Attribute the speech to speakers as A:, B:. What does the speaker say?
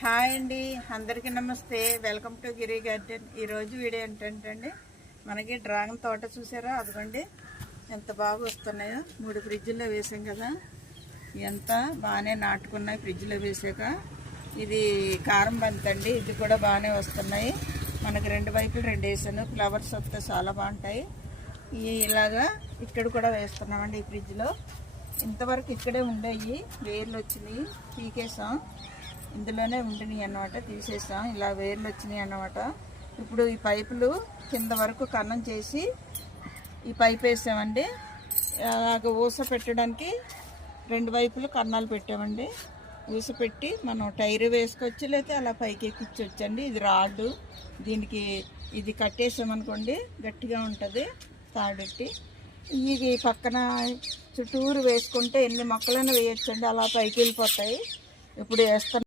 A: Hi అండి అందరికీ నమస్తే. వెల్కమ్ టు గిరి గార్డెన్ ఈరోజు వీడియో ఏంటంటే అండి మనకి డ్రాగన్ తోట చూసారా? అదిగోండి ఎంత బాగా వస్తున్నాయో. మూడు ఫ్రిడ్జ్లో వేసాం కదా. ఎంత బాగానే నాటుకున్నాయి ఫ్రిడ్జ్లో వేసాక. ఇది కారం బంతండి ఇది కూడా బాగానే వస్తున్నాయి. మనకి రెండు వైపులు రెండు వేసాను. ఫ్లవర్స్ వస్తే చాలా బాగుంటాయి. ఇలాగా ఇక్కడ కూడా వేస్తున్నామండి ఈ ఫ్రిడ్జ్లో. ఇంతవరకు ఇక్కడే ఉండేవి వేర్లు వచ్చినాయి పీకేసాం. ఇందులోనే ఉండినాయి అన్నమాట తీసేసాం. ఇలా వేర్లు వచ్చినాయి అన్నమాట. ఇప్పుడు ఈ పైపులు కింద వరకు కన్నం చేసి ఈ పైప్ వేసామండి. అలాగ ఊస పెట్టడానికి రెండు వైపులు కన్నాలు పెట్టామండి. ఊస పెట్టి మనం టైర్ వేసుకోవచ్చు లేకపోతే అలా పైకి ఎక్కించవచ్చండి. ఇది రాడ్ దీనికి ఇది కట్టేసామనుకోండి గట్టిగా ఉంటుంది తాడెట్టి. ఇది పక్కన చుట్టూరు వేసుకుంటే ఎన్ని మొక్కలైనా వేయచ్చండి అలా పైకి వెళ్ళిపోతాయి. ఇప్పుడు వేస్తాను